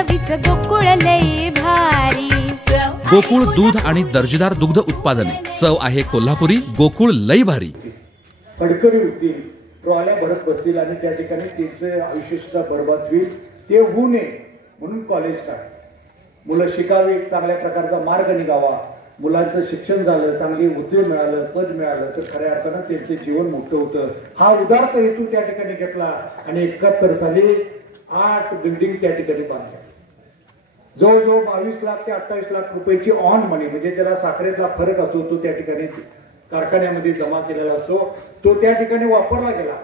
चवीच गोकुळ लई भारी। गोकुळ दूध आणि दर्जेदार दुग्ध उत्पादने, चव आहे कोल्हापुरी, गोकुळ लई भारी। कडकरी होतील, ट्रॉल्या भरत बसतील आणि त्या ठिकाणी त्यांचं आयुष्य सुद्धा बरबाद होईल। ते होऊ नये म्हणून कॉलेज टाक, मुलं शिकावी, चांगल्या प्रकारचा मार्ग निघावा, मुलांचं शिक्षण झालं, चांगली उद्योग मिळालं, पद मिळालं तर खऱ्या अर्थानं त्यांचं जीवन मोठं होतं। हा उदार्थ हेतू त्या ठिकाणी घेतला आणि 71 साली 8 बिल्डिंग त्या ठिकाणी बांधल्या। जवळजवळ 22 लाख ते 28 लाख रुपयाची ऑन मनी, म्हणजे त्याला साखरेतला फरक असतो तो त्या ठिकाणी कारखान्यामध्ये जमा केलेला असतो, तो त्या ठिकाणी वापरला गेला।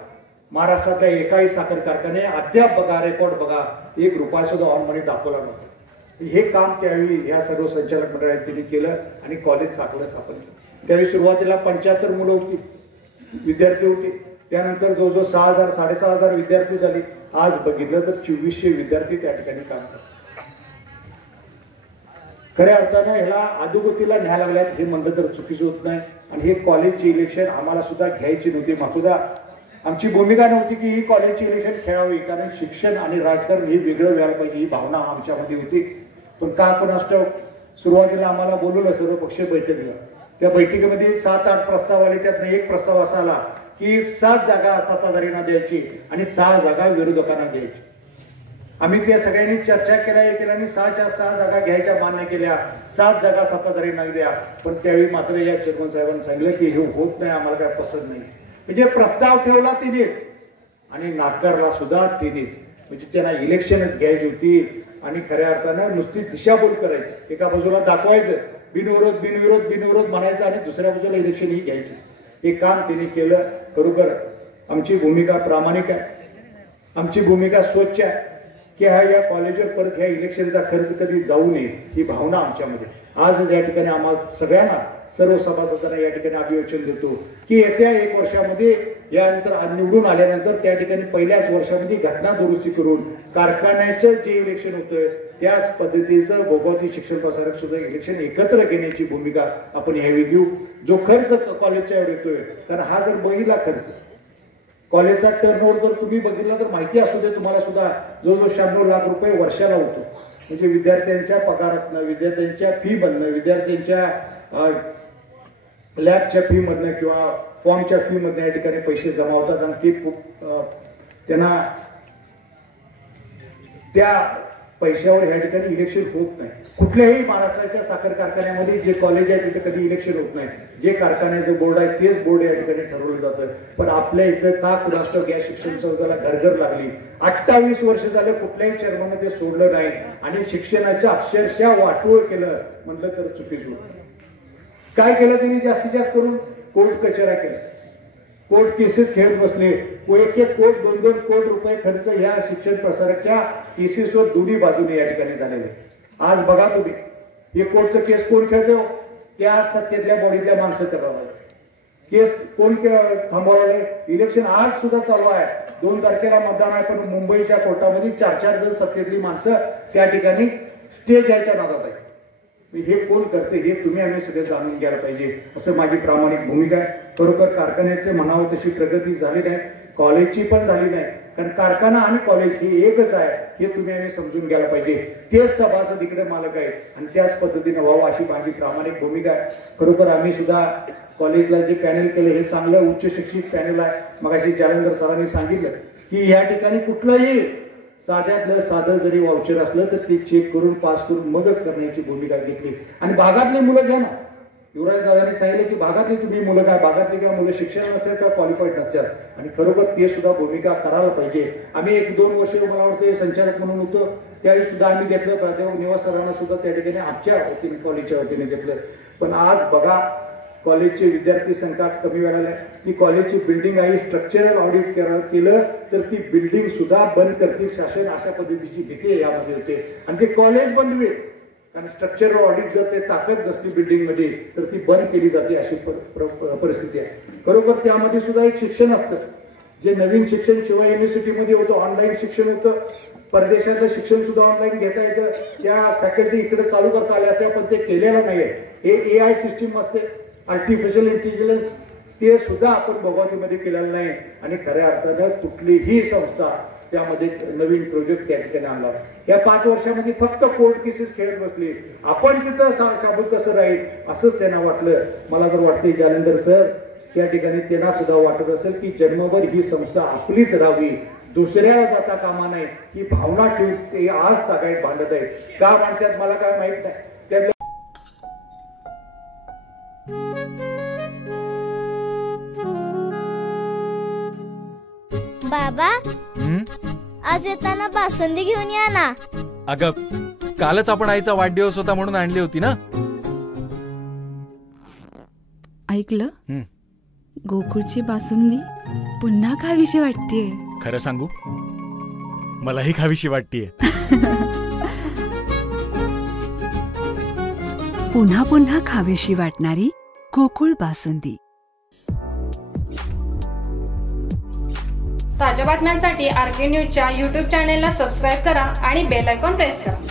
महाराष्ट्रातल्या एकाही साखर कारखाने अद्याप बघा, रेकॉर्ड बघा, 1 रुपया सुद्धा ऑन मनी दाखवला नव्हता। हे काम त्यावेळी या सर्व संचालक मंडळाने केलं आणि कॉलेज चांगलं स्थापन केलं। त्यावेळी सुरुवातीला 75 मुलं होती, विद्यार्थी होते, त्यानंतर जवळजवळ 6000 6500 विद्यार्थी झाले। आज बघितलं तर 2400 विद्यार्थी त्या ठिकाणी काम करतात। खऱ्या अर्थानं ह्याला अधोगतीला न्याय लागल्यात हे म्हणलं तर चुकीचं होत नाही। आणि हे कॉलेजची इलेक्शन आम्हाला सुद्धा घ्यायची नव्हती, मातुदा आमची भूमिका नव्हती की ही कॉलेजची इलेक्शन खेळावी, कारण शिक्षण आणि राजकारण हे वेगळं व्हायला पाहिजे ही भावना आमच्यामध्ये होती। पण का कोणास सुरुवातीला आम्हाला बोलवलं सर्व पक्ष बैठकीला, त्या बैठकीमध्ये 7-8 प्रस्ताव आले, त्यातनं एक प्रस्ताव असा आला की 7 जागा सत्ताधाऱ्यांना द्यायची आणि 6 जागा विरोधकांना द्यायची। आम्ही त्या सगळ्यांनी चर्चा केल्या आणि 6च्या 6 जागा घ्यायच्या मान्य केल्या, 7 जागा सत्ताधाऱ्यांना द्या। पण त्यावेळी मात्र या चेअरमन साहेबांनी सांगितलं की हे होत नाही, आम्हाला काय पसंत नाही। म्हणजे प्रस्ताव ठेवला तिनेच आणि नाकारला सुद्धा तिनेच, म्हणजे त्यांना इलेक्शनच घ्यायची होती आणि खऱ्या अर्थानं नुसती दिशाभूल करायची, एका बाजूला दाखवायचं बिनविरोध बिनविरोध बिनविरोध म्हणायचं आणि दुसऱ्या बाजूला इलेक्शन ही घ्यायची। हे काम त्यांनी केलं। खरोखर आमची भूमिका प्रामाणिक आहे, आमची भूमिका स्वच्छ आहे की या कॉलेजवर परत ह्या इलेक्शनचा खर्च कधी जाऊ नये ही भावना आमच्यामध्ये। आज या ठिकाणी आम्हाला सगळ्यांना सर्व सभासदांना या ठिकाणी अभिवचन देतो की येत्या 1 वर्षामध्ये यानंतर निवडून आल्यानंतर त्या ठिकाणी पहिल्याच वर्षामध्ये घटना दुरुस्ती करून कारखान्याचं जे इलेक्शन होतं त्याच पद्धतीचं भोगावती शिक्षण प्रसारक सुद्धा इलेक्शन एकत्र घेण्याची भूमिका आपण यावेळी घेऊ। जो खर्च कॉलेजच्या येतोय, कारण हा जर बघितला खर्च कॉलेजचा टर्नओव्हर जर तुम्ही बघितला तर माहिती असू दे तुम्हाला सुद्धा जवळजवळ 96 लाख रुपये वर्षाला होतो। म्हणजे विद्यार्थ्यांच्या पगारातनं, विद्यार्थ्यांच्या फी मधनं, विद्यार्थ्यांच्या लॅबच्या फी मधनं किंवा फॉर्मच्या फी मधनं या ठिकाणी पैसे जमा होतात आणि ते त्यांना त्या पैशावर या ठिकाणी इलेक्शन होत नाही। कुठल्याही महाराष्ट्राच्या साखर कारखान्यामध्ये जे कॉलेज आहे तिथे कधी इलेक्शन होत नाही, जे कारखान्याचं बोर्ड आहे तेच बोर्ड या ठिकाणी ठरवलं जातं। पण आपल्या इथं का कुणास या शिक्षण संस्थेला घरघर लागली, 28 वर्ष झाले कुठल्याही चेअरमनने ते सोडलं नाही आणि शिक्षणाचं अक्षरशः वाटोळ केलं म्हटलं तर चुकीचं होतं। काय केलं त्यांनी जास्तीत जास्त करून कोर्ट कचेऱ्या केल्या, कोर्ट केसेस खेळत बसले, 1-1 कोट 2-2 कोट रुपये खर्च ह्या शिक्षण प्रसारकच्या केसेसवर दोन्ही बाजूने या ठिकाणी झालेले। आज बघा तुम्ही हे कोर्टचं केस कोण खेळतो, त्या सत्तेतल्या बॉडीतल्या माणसं करावं, केस कोण थांबवायला। इलेक्शन आज सुद्धा चालू आहे, 2 तारखेला मतदान आहे, पण मुंबईच्या कोर्टामध्ये 4-4 जण सत्तेतली माणसं त्या ठिकाणी स्टे घ्यायच्या नादात आहे। हे कोण करते हे तुम्ही आम्ही सगळे जाणून घ्यायला पाहिजे, असं माझी प्रामाणिक भूमिका आहे। खरोखर कारखान्याचे म्हणावं तशी प्रगती झाली नाही, कॉलेजची पण झाली नाही, कारण कारखाना आणि कॉलेज हे एकच आहे हे तुम्ही आम्ही समजून घ्यायला पाहिजे। तेच सभासद इकडे मालक आहेत आणि त्याच पद्धतीने व्हावं अशी माझी प्रामाणिक भूमिका आहे। खरोखर आम्ही सुद्धा कॉलेजला जे पॅनल केलं हे चांगलं उच्च शिक्षित पॅनल आहे। मगाशी जालंधर सरांनी सांगितलं की या ठिकाणी कुठलंही साध्यातलं साधं जरी वाउचर असलं तर ते चेक करून पास करून मगच करण्याची भूमिका घेतली। आणि भागातली मुलं घ्या ना, युवराज दादांनी सांगितलं की भागातली तुम्ही मुलं काय, भागातली काय मुलं शिक्षण नसतात का क्वालिफाईड नसतात, आणि खरोखर ते सुद्धा भूमिका करायला पाहिजे। आम्ही 1-2 वर्ष मला वाटतं संचालक म्हणून होतो त्यावेळी सुद्धा आम्ही घेतलं, प्राध्यापक निवास सरांना सुद्धा त्या ठिकाणी आमच्या वतीने कॉलेजच्या वतीने घेतलं। पण आज बघा कॉलेजचे विद्यार्थी संख्या कमी वेळाला, ती कॉलेजची बिल्डिंग आहे, स्ट्रक्चरल ऑडिट केलं तर ती बिल्डिंग सुद्धा बंद करतील शासन, अशा पद्धतीची भीती यामध्ये होते आणि ते कॉलेज बंद होईल, कारण स्ट्रक्चरल ऑडिट जर ते ताकद नसली बिल्डिंग मध्ये तर ती बंद केली जाते अशी परिस्थिती आहे। खरोखर त्यामध्ये सुद्धा एक शिक्षण असतं, जे नवीन शिक्षण शिवाय युनिव्हर्सिटीमध्ये होतं, ऑनलाईन शिक्षण होतं, परदेशातलं शिक्षण सुद्धा ऑनलाईन घेता येतं, त्या फॅकल्टी इकडे चालू करता आल्या असत्या पण ते केलेलं नाहीये। हे AI सिस्टीम असते, आर्टिफिशियल इंटेलिजन्स, ते सुद्धा आपण भोगावतीमध्ये केलेलं नाही आणि खऱ्या अर्थानं कुठलीही संस्था त्यामध्ये नवीन प्रोजेक्ट त्या ठिकाणी आणला. या 5 वर्षामध्ये फक्त कोर्ट केसेस खेळत बसले. आपण तिथं शाबूत कसं राहील असंच त्यांना वाटलं. मला तर वाटते जालंधर सर त्या ठिकाणी त्यांना सुद्धा वाटत असेल की जन्मभर ही संस्था आपलीच राहावी, दुसऱ्याला जाता कामा नाही, ही भावना ठेवून ते आज तागायत भांडत आहेत. का भांडतात मला काय माहित नाही. त्यातल्या बाबा आज येताना बासुंदी घेऊन या ना. अगं कालच आपण आईचा वाढदिवस होता म्हणून आणली होती ना. ऐकलं, गोकुळची बासुंदी पुन्हा खावीशी वाटतेय. खरं सांगू, मलाही खावीशी वाटतेय. पुन्हा पुन्हा खावीशी वाटणारी गोकुळ बासुंदी. ताज्या बातम्यांसाठी आरके न्यूजच्या यूट्यूब चॅनेलला सबस्क्राईब करा आणि बेल आयकॉन प्रेस करा.